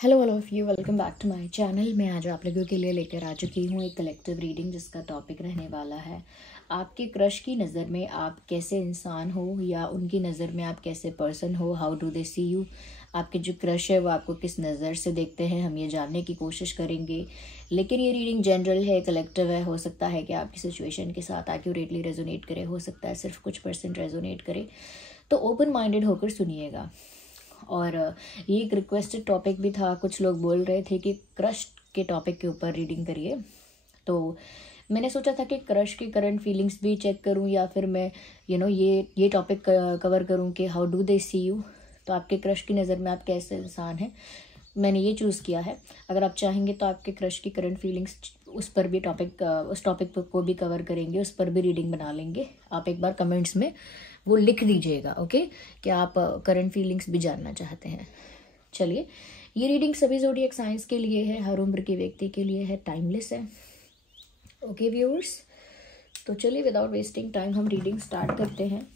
Hello all of you, welcome back to my channel. मैं आज आप लोगों के लिए लेकर आ चुकी हूँ एक कलेक्टिव रीडिंग जिसका टॉपिक रहने वाला है आपके क्रश की नज़र में आप कैसे इंसान हो, या उनकी नज़र में आप कैसे पर्सन हो। How do they see you. आपके जो क्रश है वो आपको किस नज़र से देखते हैं, हम ये जानने की कोशिश करेंगे। लेकिन ये रीडिंग जनरल है, कलेक्टिव है। हो सकता है कि आपकी सिचुएशन के साथ एक्यूरेटली रेजोनेट करे, हो सकता है सिर्फ कुछ % रेजोनेट करे। तो ओपन माइंडेड होकर सुनिएगा। और ये एक रिक्वेस्टेड टॉपिक भी था। कुछ लोग बोल रहे थे कि क्रश के टॉपिक के ऊपर रीडिंग करिए, तो मैंने सोचा था कि क्रश की करंट फीलिंग्स भी चेक करूं, या फिर मैं ये टॉपिक कवर करूं कि how do they see you. तो आपके क्रश की नज़र में आप कैसे इंसान हैं, मैंने ये चूज़ किया है। अगर आप चाहेंगे तो आपके क्रश की करंट फीलिंग्स उस पर भी उस टॉपिक को भी कवर करेंगे, उस पर भी रीडिंग बना लेंगे। आप एक बार कमेंट्स में वो लिख दीजिएगा, ओके, कि आप करंट फीलिंग्स भी जानना चाहते हैं। चलिए, ये रीडिंग सभी ज़ोडिएक साइंस के लिए है, हर उम्र के व्यक्ति के लिए है, टाइमलेस है। ओके व्यूअर्स, तो चलिए विदाउट वेस्टिंग टाइम हम रीडिंग स्टार्ट करते हैं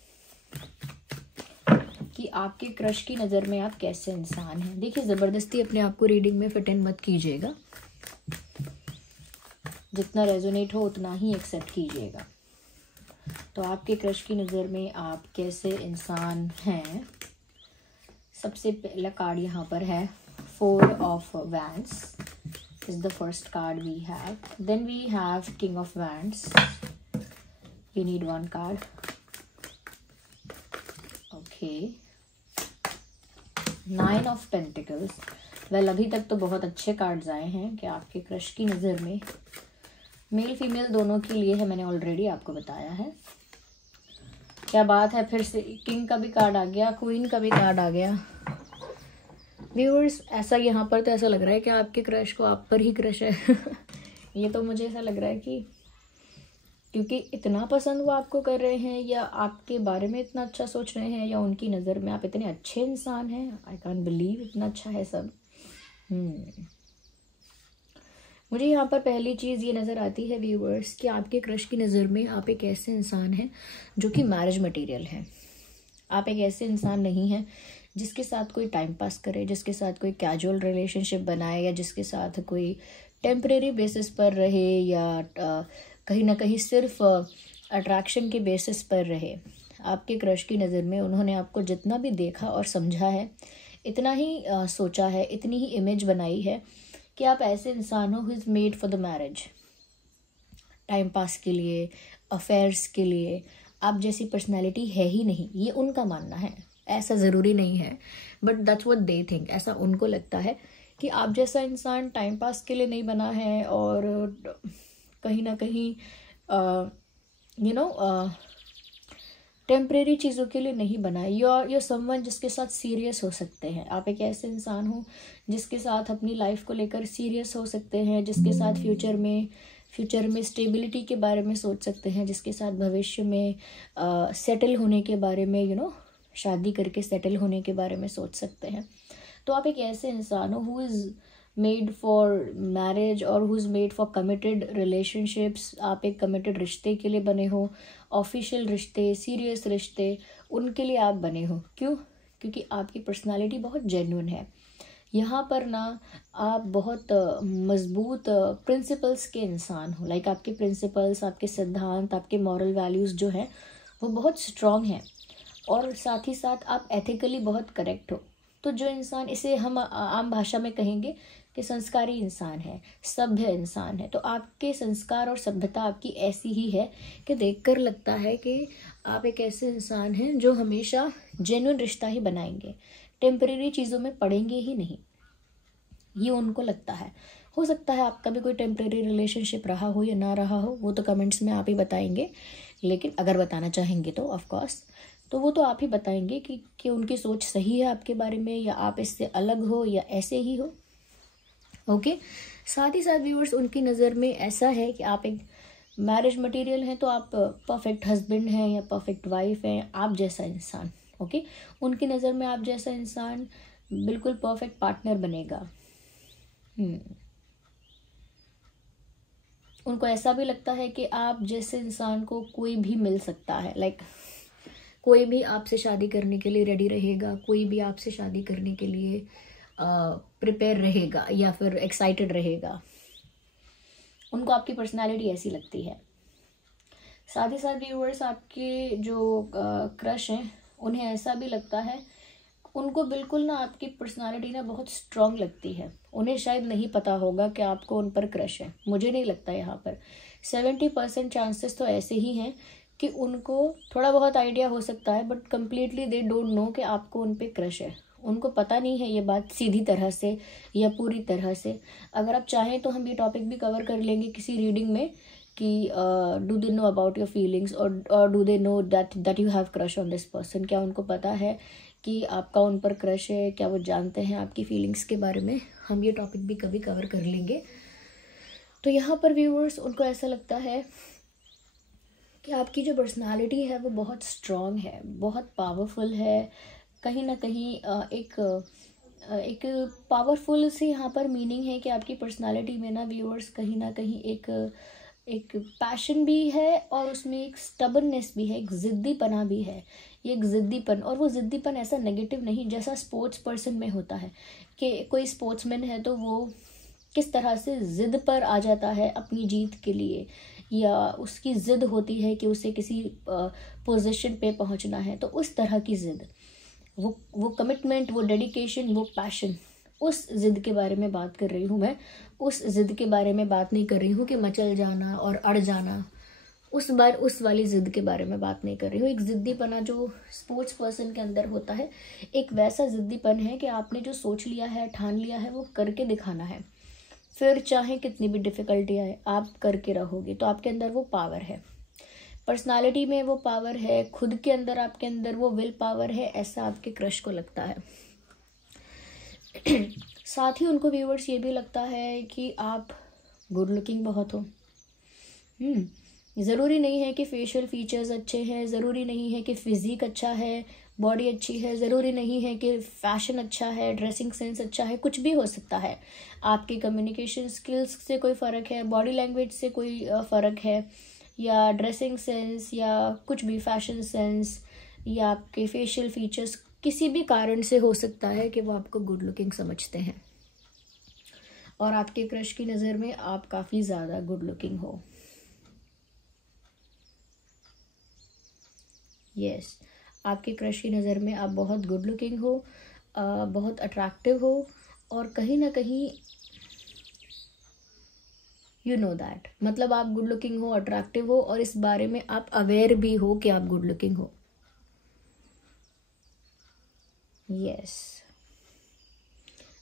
कि आपके क्रश की नज़र में आप कैसे इंसान हैं। देखिए, ज़बरदस्ती अपने आप को रीडिंग में फिट इन मत कीजिएगा। जितना रेजोनेट हो उतना ही एक्सेप्ट कीजिएगा। तो आपके क्रश की नज़र में आप कैसे इंसान हैं। सबसे पहला कार्ड यहाँ पर है 4 of Wands is the first card we have. Then we have King of Wands. You need one card. Okay. 9 of Pentacles. Well, अभी तक तो बहुत अच्छे कार्ड्स आए हैं कि आपके क्रश की नज़र में मेल फीमेल दोनों के लिए है। मैंने ऑलरेडी आपको बताया है। क्या बात है, फिर से किंग का भी कार्ड आ गया, क्वीन का भी कार्ड आ गया। व्यूअर्स, ऐसा यहाँ पर तो ऐसा लग रहा है कि आपके क्रश को आप पर ही क्रश है। ये तो मुझे ऐसा लग रहा है कि क्योंकि इतना पसंद वो आपको कर रहे हैं, या आपके बारे में इतना अच्छा सोच रहे हैं, या उनकी नज़र में आप इतने अच्छे इंसान हैं। आई कांट बिलीव इतना अच्छा है सब। मुझे यहाँ पर पहली चीज़ ये नज़र आती है व्यूअर्स कि आपके क्रश की नज़र में आप एक ऐसे इंसान हैं जो कि मैरिज मटेरियल है। आप एक ऐसे इंसान नहीं हैं जिसके साथ कोई टाइम पास करे, जिसके साथ कोई कैजुअल रिलेशनशिप बनाए, या जिसके साथ कोई टेम्परेरी बेसिस पर रहे, या कहीं ना कहीं सिर्फ अट्रैक्शन के बेसिस पर रहे। आपके क्रश की नज़र में उन्होंने आपको जितना भी देखा और समझा है, इतना ही सोचा है, इतनी ही इमेज बनाई है कि आप ऐसे इंसान हो who is made for the marriage. Time pass के लिए, अफेयर्स के लिए आप जैसी पर्सनैलिटी है ही नहीं, ये उनका मानना है। ऐसा ज़रूरी नहीं है, but that's what they think. ऐसा उनको लगता है कि आप जैसा इंसान टाइम पास के लिए नहीं बना है, और कहीं ना कहीं टेम्परेरी चीज़ों के लिए नहीं बना है। यू समवन जिसके साथ सीरियस हो सकते हैं। आप एक ऐसे इंसान हो जिसके साथ अपनी लाइफ को लेकर सीरियस हो सकते हैं, जिसके साथ फ्यूचर में स्टेबिलिटी के बारे में सोच सकते हैं, जिसके साथ भविष्य में सेटल होने के बारे में शादी करके सेटल होने के बारे में सोच सकते हैं। तो आप एक ऐसे इंसान हो who is made for marriage और who is made for committed relationships. आप एक कमिटेड रिश्ते के लिए बने हो, ऑफिशियल रिश्ते, सीरियस रिश्ते, उनके लिए आप बने हो। क्यों? क्योंकि आपकी पर्सनालिटी बहुत जेन्युइन है। यहाँ पर ना आप बहुत मजबूत प्रिंसिपल्स के इंसान हो। लाइक आपके प्रिंसिपल्स, आपके सिद्धांत, आपके मॉरल वैल्यूज़ जो हैं वो बहुत स्ट्रॉन्ग हैं, और साथ ही साथ आप एथिकली बहुत करेक्ट हो। तो जो इंसान, इसे हम आम भाषा में कहेंगे कि संस्कारी इंसान है, सभ्य इंसान है। तो आपके संस्कार और सभ्यता आपकी ऐसी ही है कि देखकर लगता है कि आप एक ऐसे इंसान हैं जो हमेशा जेन्युइन रिश्ता ही बनाएंगे, टेम्परेरी चीज़ों में पड़ेंगे ही नहीं, ये उनको लगता है। हो सकता है आपका भी कोई टेम्परेरी रिलेशनशिप रहा हो या ना रहा हो, वो तो कमेंट्स में आप ही बताएंगे। लेकिन अगर बताना चाहेंगे तो ऑफ कोर्स, तो वो तो आप ही बताएंगे कि उनकी सोच सही है आपके बारे में, या आप इससे अलग हो, या ऐसे ही हो। ओके, साथ ही साथ व्यूअर्स, उनकी नज़र में ऐसा है कि आप एक मैरिज मटेरियल हैं, तो आप परफेक्ट हस्बैंड हैं या परफेक्ट वाइफ हैं, आप जैसा इंसान। ओके, उनकी नज़र में आप जैसा इंसान बिल्कुल परफेक्ट पार्टनर बनेगा। उनको ऐसा भी लगता है कि आप जैसे इंसान को कोई भी मिल सकता है। लाइक कोई भी आपसे शादी करने के लिए रेडी रहेगा, कोई भी आपसे शादी करने के लिए प्रिपेयर रहेगा या फिर एक्साइटेड रहेगा। उनको आपकी पर्सनालिटी ऐसी लगती है। साथ ही साथ व्यूअर्स, आपके जो क्रश हैं उन्हें ऐसा भी लगता है, उनको बिल्कुल ना आपकी पर्सनालिटी ना बहुत स्ट्रांग लगती है। उन्हें शायद नहीं पता होगा कि आपको उन पर क्रश है। मुझे नहीं लगता। यहाँ पर 70% चांसेस तो ऐसे ही हैं कि उनको थोड़ा बहुत आइडिया हो सकता है, but completely they don't know कि आपको उन पर क्रश है। उनको पता नहीं है ये बात सीधी तरह से या पूरी तरह से। अगर आप चाहें तो हम ये टॉपिक भी कवर कर लेंगे किसी रीडिंग में कि do they know about your feelings और do they know that you have crush on this person. क्या उनको पता है कि आपका उन पर क्रश है? क्या वो जानते हैं आपकी फीलिंग्स के बारे में? हम ये टॉपिक भी कभी कवर कर लेंगे। तो यहाँ पर व्यूअर्स, उनको ऐसा लगता है कि आपकी जो पर्सनालिटी है वो बहुत स्ट्रॉन्ग है, बहुत पावरफुल है। कहीं ना कहीं एक पावरफुल से यहाँ पर मीनिंग है कि आपकी पर्सनालिटी में ना व्यूअर्स कहीं ना कहीं एक पैशन भी है और उसमें एक स्टबननेस भी है, एक ज़िद्दीपना भी है। ये एक ज़िद्दीपन, और वो ज़िद्दीपन ऐसा नेगेटिव नहीं जैसा स्पोर्ट्स पर्सन में होता है कि कोई स्पोर्ट्समैन है तो वो किस तरह से ज़िद पर आ जाता है अपनी जीत के लिए, या उसकी ज़िद होती है कि उसे किसी पोजीशन पे पहुंचना है। तो उस तरह की ज़िद, वो कमिटमेंट, वो डेडिकेशन, वो पैशन, उस ज़िद के बारे में बात कर रही हूँ मैं। उस ज़िद के बारे में बात नहीं कर रही हूँ कि मचल जाना और अड़ जाना, उस वाली ज़िद के बारे में बात नहीं कर रही हूँ। एक ज़िद्दीपना जो स्पोर्ट्स पर्सन के अंदर होता है, एक वैसा ज़िद्दीपन है कि आपने जो सोच लिया है, ठान लिया है, वो करके दिखाना है। फिर चाहे कितनी भी डिफ़िकल्टी आए, आप करके रहोगे। तो आपके अंदर वो पावर है, पर्सनालिटी में वो पावर है, खुद के अंदर आपके अंदर वो विल पावर है, ऐसा आपके क्रश को लगता है। साथ ही उनको व्यूअर्स ये भी लगता है कि आप गुड लुकिंग बहुत हो। ज़रूरी नहीं है कि फेशियल फीचर्स अच्छे हैं, ज़रूरी नहीं है कि फिज़िक अच्छा है, बॉडी अच्छी है, ज़रूरी नहीं है कि फ़ैशन अच्छा है, ड्रेसिंग सेंस अच्छा है, कुछ भी हो सकता है। आपकी कम्युनिकेशन स्किल्स से कोई फ़र्क है, बॉडी लैंग्वेज से कोई फ़र्क है, या ड्रेसिंग सेंस, या कुछ भी फैशन सेंस, या आपके फेशियल फीचर्स, किसी भी कारण से हो सकता है कि वो आपको गुड लुकिंग समझते हैं और आपके क्रश की नज़र में आप काफ़ी ज़्यादा गुड लुकिंग हो। यस, आपके क्रश की नज़र में आप बहुत गुड लुकिंग हो, बहुत अट्रैक्टिव हो, और कहीं ना कहीं यू नो दैट, मतलब आप गुड लुकिंग हो, अट्रैक्टिव हो, और इस बारे में आप अवेयर भी हो कि आप गुड लुकिंग हो। Yes,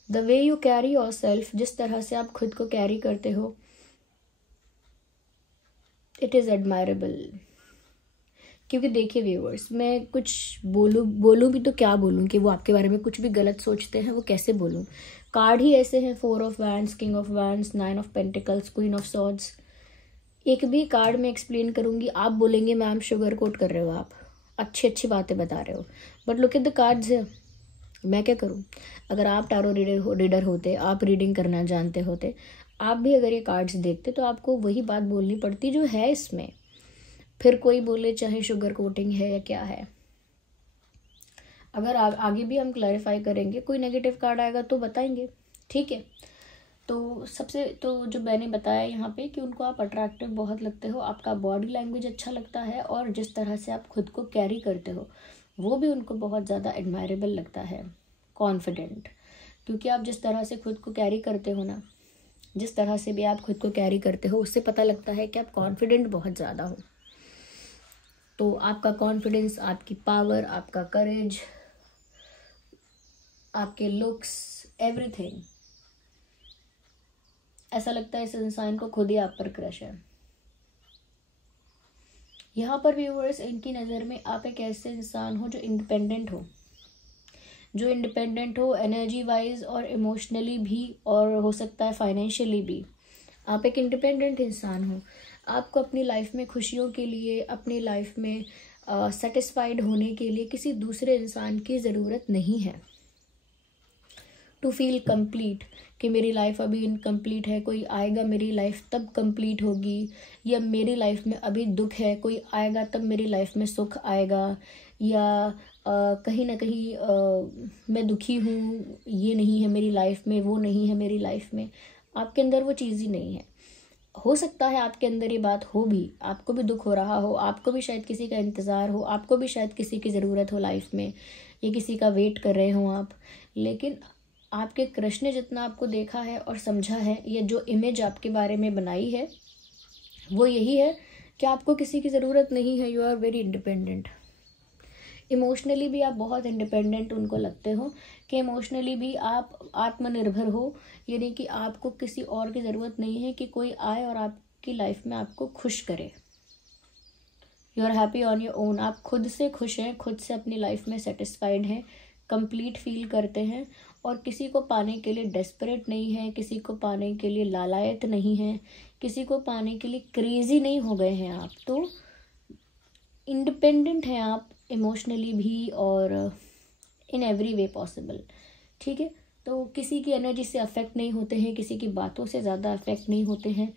the way you carry your self, जिस तरह से आप खुद को कैरी करते हो, इट इज़ एडमायरेबल। क्योंकि देखिए व्यूअर्स, मैं कुछ बोलूँ भी तो क्या बोलूँ कि वो आपके बारे में कुछ भी गलत सोचते हैं, वो कैसे बोलूँ? कार्ड ही ऐसे हैं, 4 of wands, king of wands, 9 of pentacles, queen of swords. एक भी कार्ड में एक्सप्लेन करूँगी, आप बोलेंगे मैम शुगर कोट कर रहे हो, आप अच्छी अच्छी बातें बता रहे हो, but look at the cards है। मैं क्या करूँ? अगर आप टारो रीडर होते, आप रीडिंग करना जानते होते, आप भी अगर ये कार्ड्स देखते तो आपको वही बात बोलनी पड़ती जो है इसमें। फिर कोई बोले चाहे शुगर कोटिंग है या क्या है। अगर आगे भी हम क्लैरिफाई करेंगे, कोई नेगेटिव कार्ड आएगा तो बताएंगे, ठीक है। तो सबसे तो जो मैंने बताया यहाँ पे कि उनको आप अट्रैक्टिव बहुत लगते हो, आपका बॉडी लैंग्वेज अच्छा लगता है, और जिस तरह से आप खुद को कैरी करते हो वो भी उनको बहुत ज़्यादा एडमायरेबल लगता है। कॉन्फिडेंट, क्योंकि आप जिस तरह से खुद को कैरी करते हो ना, जिस तरह से भी आप खुद को कैरी करते हो, उससे पता लगता है कि आप कॉन्फिडेंट बहुत ज़्यादा हो। तो आपका कॉन्फिडेंस, आपकी पावर, आपका करेज, आपके लुक्स, एवरीथिंग, ऐसा लगता है इस इंसान को खुद ही आप पर क्रश है। यहाँ पर व्यूअर्स, इनकी नज़र में आप एक ऐसे इंसान हो जो इंडिपेंडेंट हो, एनर्जी वाइज और इमोशनली भी, और हो सकता है फाइनेंशियली भी। आप एक इंडिपेंडेंट इंसान हो। आपको अपनी लाइफ में खुशियों के लिए, अपनी लाइफ में सेटिस्फाइड होने के लिए किसी दूसरे इंसान की ज़रूरत नहीं है। टू फील कंप्लीट, कि मेरी लाइफ अभी इनकम्प्लीट है, कोई आएगा मेरी लाइफ तब कंप्लीट होगी, या मेरी लाइफ में अभी दुख है, कोई आएगा तब मेरी लाइफ में सुख आएगा, या कहीं ना कहीं मैं दुखी हूँ, ये नहीं है मेरी लाइफ में, वो नहीं है मेरी लाइफ में, आपके अंदर वो चीज़ ही नहीं है। हो सकता है आपके अंदर ये बात हो भी, आपको भी दुख हो रहा हो, आपको भी शायद किसी का इंतज़ार हो, आपको भी शायद किसी की ज़रूरत हो लाइफ में, या किसी का वेट कर रहे हो आप, लेकिन आपके क्रश ने जितना आपको देखा है और समझा है, या जो इमेज आपके बारे में बनाई है, वो यही है कि आपको किसी की ज़रूरत नहीं है। You are very independent. Emotionally भी आप बहुत इंडिपेंडेंट उनको लगते हो, कि इमोशनली भी आप आत्मनिर्भर हो, यानी कि आपको किसी और की ज़रूरत नहीं है कि कोई आए और आपकी लाइफ में आपको खुश करे। You are happy on your own. आप खुद से खुश हैं, खुद से अपनी लाइफ में सेटिस्फाइड हैं, कंप्लीट फील करते हैं, और किसी को पाने के लिए डेस्परेट नहीं है, किसी को पाने के लिए लालायत नहीं है, किसी को पाने के लिए क्रेजी नहीं हो गए हैं आप। तो इंडिपेंडेंट हैं आप इमोशनली भी और इन एवरी वे पॉसिबल। ठीक है, तो किसी की एनर्जी से अफेक्ट नहीं होते हैं, किसी की बातों से ज़्यादा अफेक्ट नहीं होते हैं,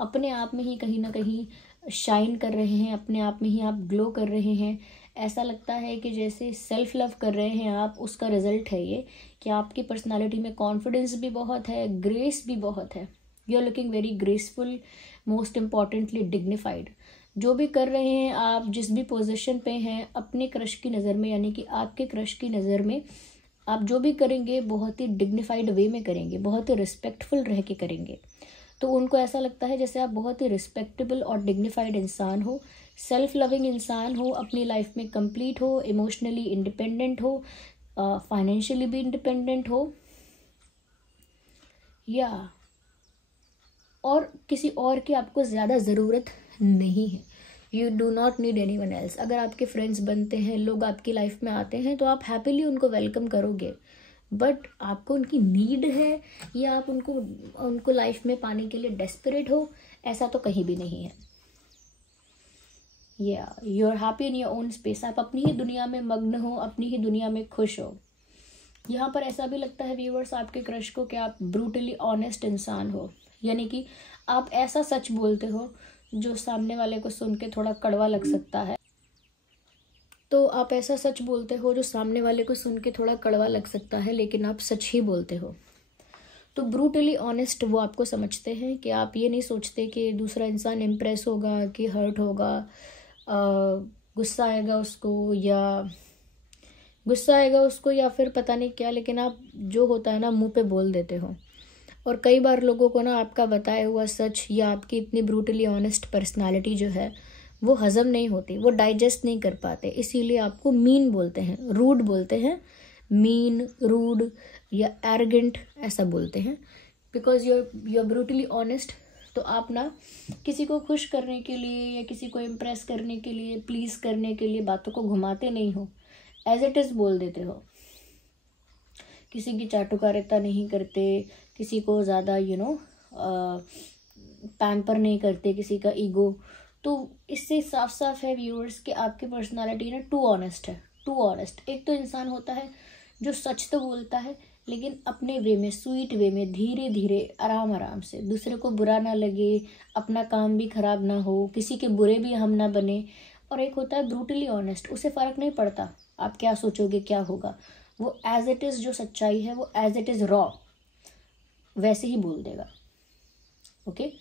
अपने आप में ही कहीं ना कहीं शाइन कर रहे हैं, अपने आप में ही आप ग्लो कर रहे हैं। ऐसा लगता है कि जैसे सेल्फ लव कर रहे हैं आप, उसका रिजल्ट है ये कि आपकी पर्सनालिटी में कॉन्फिडेंस भी बहुत है, ग्रेस भी बहुत है। You are looking very graceful, most importantly dignified. जो भी कर रहे हैं आप, जिस भी पोजीशन पे हैं अपने क्रश की नज़र में, यानी कि आपके क्रश की नज़र में, आप जो भी करेंगे बहुत ही डिग्निफाइड वे में करेंगे, बहुत ही रिस्पेक्टफुल रह के करेंगे। तो उनको ऐसा लगता है जैसे आप बहुत ही रिस्पेक्टेबल और डिग्निफाइड इंसान हो, सेल्फ लविंग इंसान हो, अपनी लाइफ में कंप्लीट हो, इमोशनली इंडिपेंडेंट हो, फाइनेंशियली भी इंडिपेंडेंट हो, या और किसी और की आपको ज़्यादा ज़रूरत नहीं है। You do not need any one else. अगर आपके फ्रेंड्स बनते हैं, लोग आपकी लाइफ में आते हैं, तो आप हैप्पीली उनको वेलकम करोगे, बट आपको उनकी नीड है या आप उनको लाइफ में पाने के लिए डेस्परेट हो, ऐसा तो कहीं भी नहीं है। या you are happy in your own space. आप अपनी ही दुनिया में मग्न हो, अपनी ही दुनिया में खुश हो। यहाँ पर ऐसा भी लगता है व्यूअर्स आपके क्रश को कि आप ब्रूटली ऑनेस्ट इंसान हो, यानी कि आप ऐसा सच बोलते हो जो सामने वाले को सुन के थोड़ा कड़वा लग सकता है। तो आप ऐसा सच बोलते हो जो सामने वाले को सुन के थोड़ा कड़वा लग सकता है, लेकिन आप सच ही बोलते हो। तो ब्रूटली ऑनेस्ट वो आपको समझते हैं कि आप ये नहीं सोचते कि दूसरा इंसान इम्प्रेस होगा, कि हर्ट होगा, गुस्सा आएगा उसको या फिर पता नहीं क्या, लेकिन आप जो होता है ना मुंह पे बोल देते हो। और कई बार लोगों को ना आपका बताया हुआ सच या आपकी इतनी ब्रूटली ऑनेस्ट पर्सनालिटी जो है वो हजम नहीं होती, वो डाइजेस्ट नहीं कर पाते, इसीलिए आपको मीन बोलते हैं, रूड बोलते हैं, मीन, रूड या एरोगेंट ऐसा बोलते हैं, because you are brutally honest. तो आप ना किसी को खुश करने के लिए या किसी को इम्प्रेस करने के लिए, प्लीज करने के लिए बातों को घुमाते नहीं हो, एज इट इज बोल देते हो। किसी की चाटुकारिता नहीं करते, किसी को ज़्यादा पैम्पर नहीं करते, किसी का ईगो। तो इससे साफ साफ है व्यूअर्स कि आपकी पर्सनालिटी ना टू ऑनेस्ट है, टू ऑनेस्ट। एक तो इंसान होता है जो सच तो बोलता है लेकिन अपने वे में, स्वीट वे में, धीरे धीरे, आराम आराम से, दूसरे को बुरा ना लगे, अपना काम भी खराब ना हो, किसी के बुरे भी हम ना बने। और एक होता है ब्रूटली ऑनेस्ट, उसे फ़र्क नहीं पड़ता आप क्या सोचोगे, क्या होगा, वो एज इट इज़, जो सच्चाई है वो एज इट इज़ रॉ वैसे ही बोल देगा। ओके,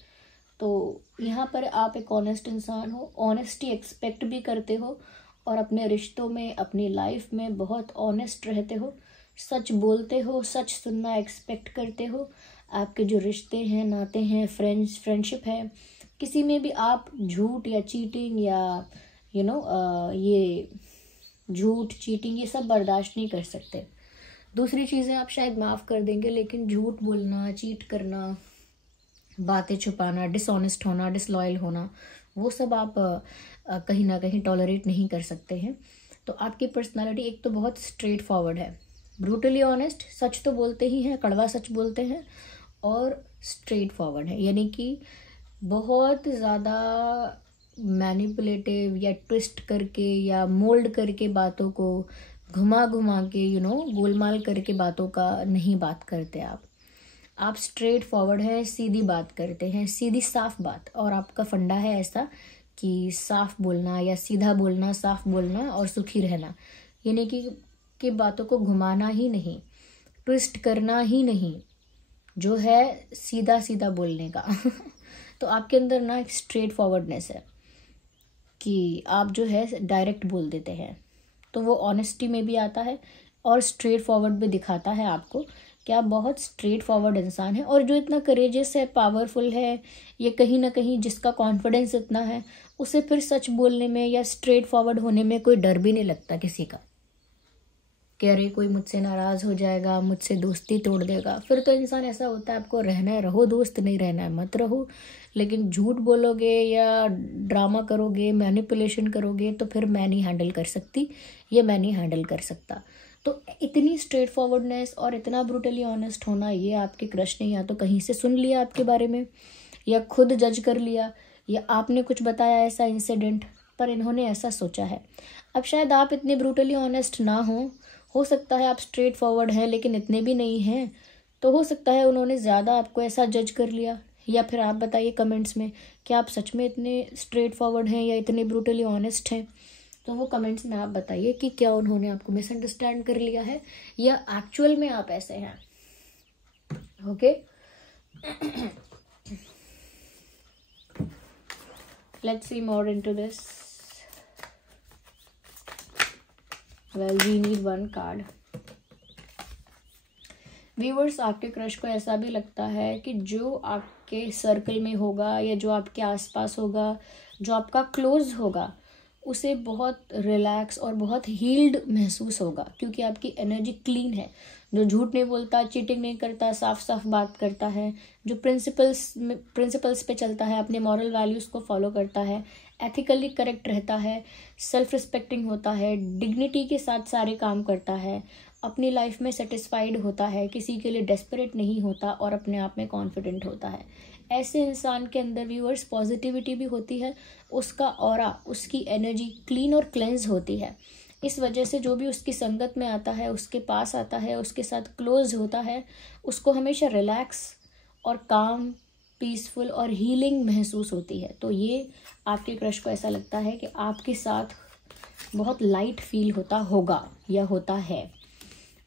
तो यहाँ पर आप एक ऑनेस्ट इंसान हो, ऑनेस्टी एक्सपेक्ट भी करते हो और अपने रिश्तों में, अपनी लाइफ में बहुत ऑनेस्ट रहते हो, सच बोलते हो, सच सुनना एक्सपेक्ट करते हो। आपके जो रिश्ते हैं, नाते हैं, फ्रेंडशिप है, किसी में भी आप झूठ या चीटिंग या ये झूठ, चीटिंग, ये सब बर्दाश्त नहीं कर सकते। दूसरी चीज़ें आप शायद माफ़ कर देंगे, लेकिन झूठ बोलना, चीट करना, बातें छुपाना, डिसऑनेस्ट होना, डिसलॉयल होना, वो सब आप कहीं ना कहीं टॉलरेट नहीं कर सकते हैं। तो आपकी पर्सनालिटी एक तो बहुत स्ट्रेट फॉरवर्ड है, ब्रूटली ऑनेस्ट, सच तो बोलते ही हैं, कड़वा सच बोलते हैं, और स्ट्रेट फॉरवर्ड है, यानी कि बहुत ज़्यादा मैनिपुलेटिव या ट्विस्ट करके या मोल्ड करके बातों को घुमा घुमा के गोलमाल करके बातों का नहीं बात करते आप स्ट्रेट फॉरवर्ड है, सीधी बात करते हैं, सीधी साफ बात। और आपका फंडा है ऐसा कि साफ बोलना या सीधा बोलना, साफ बोलना और सुखी रहना, यानी कि बातों को घुमाना ही नहीं, ट्विस्ट करना ही नहीं, जो है सीधा सीधा बोलने का तो आपके अंदर ना एक स्ट्रेट फॉरवर्डनेस है कि आप जो है डायरेक्ट बोल देते हैं, तो वो ऑनेस्टी में भी आता है और स्ट्रेट फॉरवर्ड भी दिखाता है आपको कि आप बहुत स्ट्रेट फॉरवर्ड इंसान हैं। और जो इतना करेजियस है, पावरफुल है, ये कहीं ना कहीं जिसका कॉन्फिडेंस इतना है, उसे फिर सच बोलने में या स्ट्रेट फॉरवर्ड होने में कोई डर भी नहीं लगता किसी का कि अरे कोई मुझसे नाराज़ हो जाएगा, मुझसे दोस्ती तोड़ देगा। फिर तो इंसान ऐसा होता है, आपको रहना है रहो, दोस्त नहीं रहना है मत रहो, लेकिन झूठ बोलोगे या ड्रामा करोगे, मैनिपुलेशन करोगे, तो फिर मैं नहीं हैंडल कर सकती, ये मैं नहीं हैंडल कर सकता। तो इतनी स्ट्रेट फॉरवर्डनेस और इतना ब्रूटली ऑनेस्ट होना, ये आपके क्रश ने या तो कहीं से सुन लिया आपके बारे में, या खुद जज कर लिया, या आपने कुछ बताया ऐसा इंसिडेंट, पर इन्होंने ऐसा सोचा है। अब शायद आप इतने ब्रूटली ऑनेस्ट ना हो सकता है आप स्ट्रेट फॉरवर्ड हैं लेकिन इतने भी नहीं हैं, तो हो सकता है उन्होंने ज़्यादा आपको ऐसा जज कर लिया। या फिर आप बताइए कमेंट्स में कि आप सच में इतने स्ट्रेट फॉरवर्ड हैं या इतने ब्रूटली ऑनेस्ट हैं। तो वो कमेंट्स में आप बताइए कि क्या उन्होंने आपको मिसअंडरस्टैंड कर लिया है या एक्चुअल में आप ऐसे हैं। Okay, let's see more into this. Well, we need one card. Viewers, आपके क्रश को ऐसा भी लगता है कि जो आपके सर्कल में होगा या जो आपके आसपास होगा, जो आपका क्लोज होगा, उसे बहुत रिलैक्स और बहुत हील्ड महसूस होगा, क्योंकि आपकी एनर्जी क्लीन है। जो झूठ नहीं बोलता, चीटिंग नहीं करता, साफ साफ बात करता है, जो प्रिंसिपल्स पे चलता है, अपने मॉरल वैल्यूज़ को फॉलो करता है, एथिकली करेक्ट रहता है, सेल्फ रिस्पेक्टिंग होता है, डिग्निटी के साथ सारे काम करता है, अपनी लाइफ में सेटिस्फाइड होता है, किसी के लिए डेस्परेट नहीं होता और अपने आप में कॉन्फिडेंट होता है। ऐसे इंसान के अंदर व्यूअर्स पॉजिटिविटी भी होती है, उसका ऑरा, उसकी एनर्जी क्लीन और क्लेंज होती है। इस वजह से जो भी उसकी संगत में आता है, उसके पास आता है, उसके साथ क्लोज होता है, उसको हमेशा रिलैक्स और काम, पीसफुल और हीलिंग महसूस होती है। तो ये आपके क्रश को ऐसा लगता है कि आपके साथ बहुत लाइट फील होता होगा या होता है।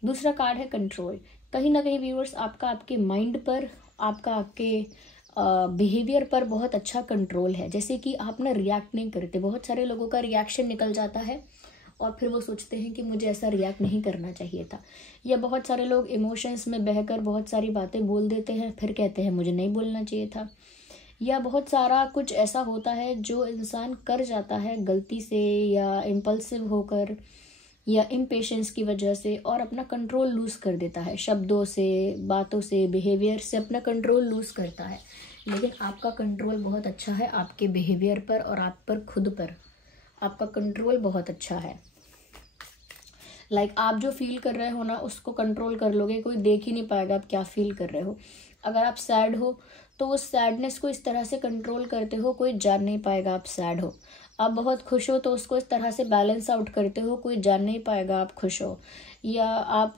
दूसरा कार्ड है कंट्रोल। कहीं ना कहीं व्यूअर्स आपका आपके माइंड पर, आपका आपके बिहेवियर पर बहुत अच्छा कंट्रोल है। जैसे कि आप ना रिएक्ट नहीं करते, बहुत सारे लोगों का रिएक्शन निकल जाता है और फिर वो सोचते हैं कि मुझे ऐसा रिएक्ट नहीं करना चाहिए था। या बहुत सारे लोग इमोशंस में बहकर बहुत सारी बातें बोल देते हैं, फिर कहते हैं मुझे नहीं बोलना चाहिए था। या बहुत सारा कुछ ऐसा होता है जो इंसान कर जाता है गलती से या इम्पल्सिव होकर या इम्पेशेंस की वजह से, और अपना कंट्रोल लूज़ कर देता है, शब्दों से, बातों से, बिहेवियर से अपना कंट्रोल लूज़ करता है। लेकिन आपका कंट्रोल बहुत अच्छा है आपके बिहेवियर पर और आप पर, खुद पर आपका कंट्रोल बहुत अच्छा है। आप जो फील कर रहे हो ना, उसको कंट्रोल कर लोगे, कोई देख ही नहीं पाएगा आप क्या फील कर रहे हो। अगर आप सैड हो तो उस सैडनेस को इस तरह से कंट्रोल करते हो, कोई जान नहीं पाएगा आप सैड हो। आप बहुत खुश हो तो उसको इस तरह से बैलेंस आउट करते हो, कोई जान नहीं पाएगा आप खुश हो। या आप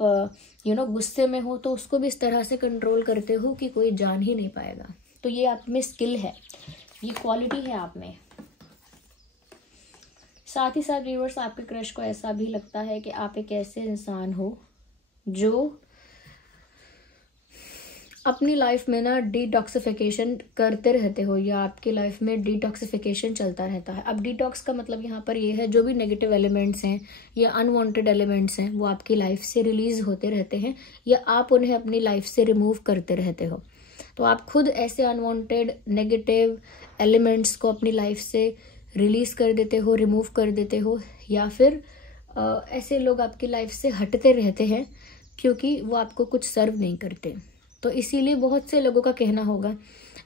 गुस्से में हो तो उसको भी इस तरह से कंट्रोल करते हो कि कोई जान ही नहीं पाएगा। तो ये आप में स्किल है, ये क्वालिटी है आप में। साथ ही साथ व्यूअर्स, आपके क्रश को ऐसा भी लगता है कि आप एक ऐसे इंसान हो जो अपनी लाइफ में ना डिटॉक्सिफिकेशन करते रहते हो, या आपकी लाइफ में डिटॉक्सिफिकेशन चलता रहता है। अब डिटॉक्स का मतलब यहाँ पर ये है जो भी नेगेटिव एलिमेंट्स हैं या अनवांटेड एलिमेंट्स हैं वो आपकी लाइफ से रिलीज होते रहते हैं, या आप उन्हें अपनी लाइफ से रिमूव करते रहते हो। तो आप खुद ऐसे अनवांटेड नेगेटिव एलिमेंट्स को अपनी लाइफ से रिलीज कर देते हो, रिमूव कर देते हो, या फिर ऐसे लोग आपकी लाइफ से हटते रहते हैं क्योंकि वो आपको कुछ सर्व नहीं करते। तो इसीलिए बहुत से लोगों का कहना होगा,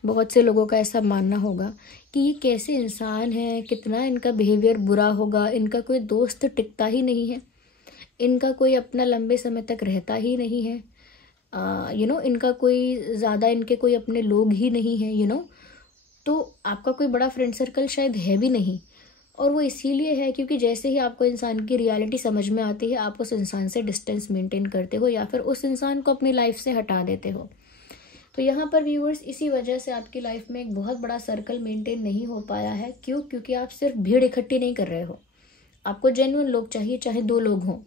बहुत से लोगों का ऐसा मानना होगा कि ये कैसे इंसान है, कितना इनका बिहेवियर बुरा होगा, इनका कोई दोस्त टिकता ही नहीं है, इनका कोई अपना लंबे समय तक रहता ही नहीं है, इनका कोई ज़्यादा, इनके कोई अपने लोग ही नहीं हैं, तो आपका कोई बड़ा फ्रेंड सर्कल शायद है भी नहीं। और वो इसीलिए है क्योंकि जैसे ही आपको इंसान की रियलिटी समझ में आती है, आप उस इंसान से डिस्टेंस मेंटेन करते हो या फिर उस इंसान को अपनी लाइफ से हटा देते हो। तो यहाँ पर व्यूअर्स इसी वजह से आपकी लाइफ में एक बहुत बड़ा सर्कल मेंटेन नहीं हो पाया है। क्यों? क्योंकि आप सिर्फ भीड़ इकट्ठी नहीं कर रहे हो, आपको जेन्युइन लोग चाहिए, चाहे 2 लोग हों,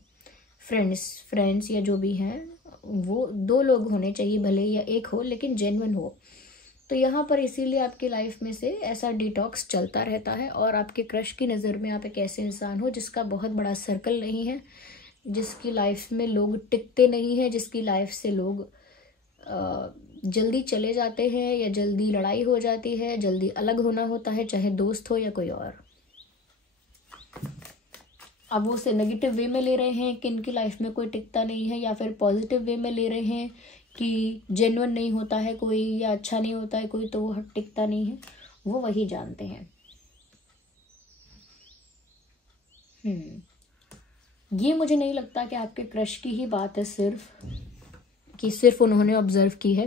फ्रेंड्स या जो भी हैं, वो 2 लोग होने चाहिए, भले या 1 हो, लेकिन जेन्युइन हो। तो यहाँ पर इसीलिए आपकी लाइफ में से ऐसा डिटॉक्स चलता रहता है, और आपके क्रश की नज़र में आप एक ऐसे इंसान हो जिसका बहुत बड़ा सर्कल नहीं है, जिसकी लाइफ में लोग टिकते नहीं हैं, जिसकी लाइफ से लोग जल्दी चले जाते हैं, या जल्दी लड़ाई हो जाती है, जल्दी अलग होना होता है, चाहे दोस्त हो या कोई और। अब वो उसे नेगेटिव वे में ले रहे हैं कि इनकी लाइफ में कोई टिकता नहीं है, या फिर पॉजिटिव वे में ले रहे हैं कि जेन्युइन नहीं होता है कोई, या अच्छा नहीं होता है कोई, तो वो टिकता नहीं है, वो वही जानते हैं। ये मुझे नहीं लगता कि आपके क्रश की ही बात है सिर्फ उन्होंने ऑब्जर्व की है।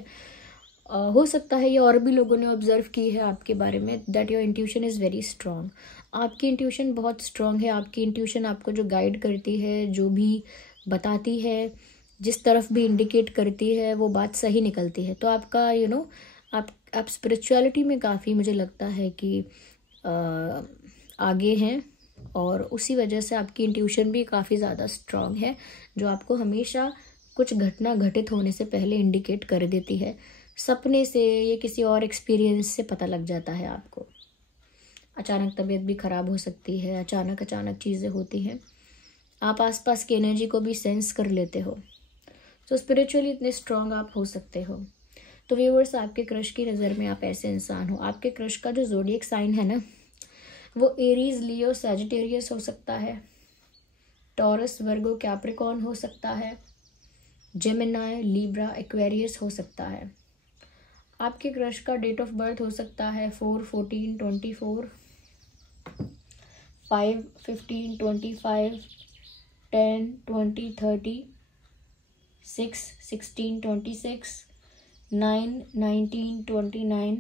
हो सकता है ये और भी लोगों ने ऑब्जर्व की है आपके बारे में। That your intuition is very strong. आपकी इंट्यूशन बहुत स्ट्रॉन्ग है। आपकी इंट्यूशन आपको जो गाइड करती है, जो भी बताती है, जिस तरफ भी इंडिकेट करती है, वो बात सही निकलती है। तो आपका आप स्पिरिचुअलिटी में काफ़ी, मुझे लगता है कि आगे हैं, और उसी वजह से आपकी इंट्यूशन भी काफ़ी ज़्यादा स्ट्रॉन्ग है, जो आपको हमेशा कुछ घटना घटित होने से पहले इंडिकेट कर देती है। सपने से या किसी और एक्सपीरियंस से पता लग जाता है आपको। अचानक तबीयत भी ख़राब हो सकती है, अचानक चीज़ें होती हैं, आप आसपास की एनर्जी को भी सेंस कर लेते हो। तो स्पिरिचुअली इतने स्ट्रॉन्ग आप हो सकते हो। तो व्यूअर्स, आपके क्रश की नज़र में आप ऐसे इंसान हो। आपके क्रश का जो ज़ोडिएक साइन है ना, वो एरीज, लियो, सैजिटेरियस हो सकता है, टॉरस, वर्गो, कैप्रिकॉर्न हो सकता है, जेमिनाई, लिब्रा, एक्वेरियस हो सकता है। आपके क्रश का डेट ऑफ बर्थ हो सकता है 4, 14, 24, 5, 15, 25, 10, 20, 30, 6, 16, 26, 9, 19, 29,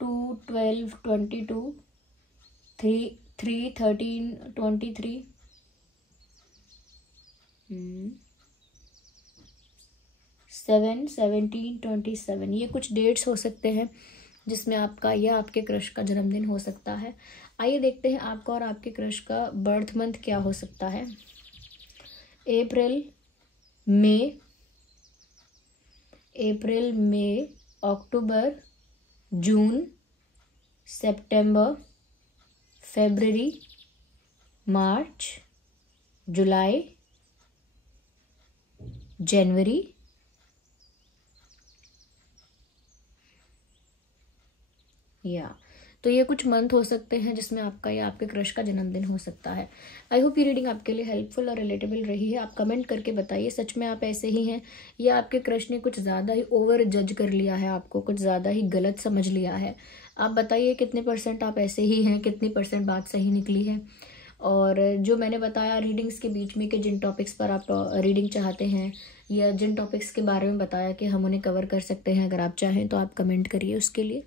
2, 12, 22, 3, 13, 23, 7, 17, 27। ये कुछ डेट्स हो सकते हैं जिसमें आपका या आपके क्रश का जन्मदिन हो सकता है। आइए देखते हैं आपका और आपके क्रश का बर्थ मंथ क्या हो सकता है। अप्रैल, मई, अक्टूबर, जून, सितंबर, फरवरी, मार्च, जुलाई, जनवरी, तो ये कुछ मंथ हो सकते हैं जिसमें आपका या आपके क्रश का जन्मदिन हो सकता है। आई होप ये रीडिंग आपके लिए हेल्पफुल और रिलेटेबल रही है। आप कमेंट करके बताइए, सच में आप ऐसे ही हैं या आपके क्रश ने कुछ ज़्यादा ही ओवर जज कर लिया है, आपको कुछ ज़्यादा ही गलत समझ लिया है। आप बताइए कितने % आप ऐसे ही हैं, कितनी % बात सही निकली है। और जो मैंने बताया रीडिंग्स के बीच में कि जिन टॉपिक्स पर आप रीडिंग चाहते हैं, या जिन टॉपिक्स के बारे में बताया कि हम उन्हें कवर कर सकते हैं, अगर आप चाहें तो आप कमेंट करिए। उसके लिए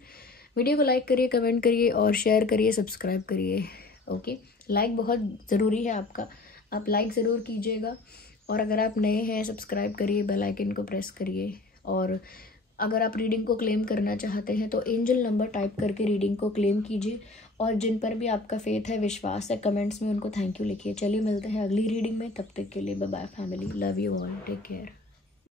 वीडियो को लाइक करिए, कमेंट करिए और शेयर करिए, सब्सक्राइब करिए। ओके, लाइक बहुत ज़रूरी है आपका, आप लाइक ज़रूर कीजिएगा। और अगर आप नए हैं, सब्सक्राइब करिए, बेल आइकन को प्रेस करिए। और अगर आप रीडिंग को क्लेम करना चाहते हैं तो एंजल नंबर टाइप करके रीडिंग को क्लेम कीजिए। और जिन पर भी आपका फेथ है, विश्वास है, कमेंट्स में उनको थैंक यू लिखिए। चलिए मिलते हैं अगली रीडिंग में, तब तक के लिए bye bye family, love you all, take care.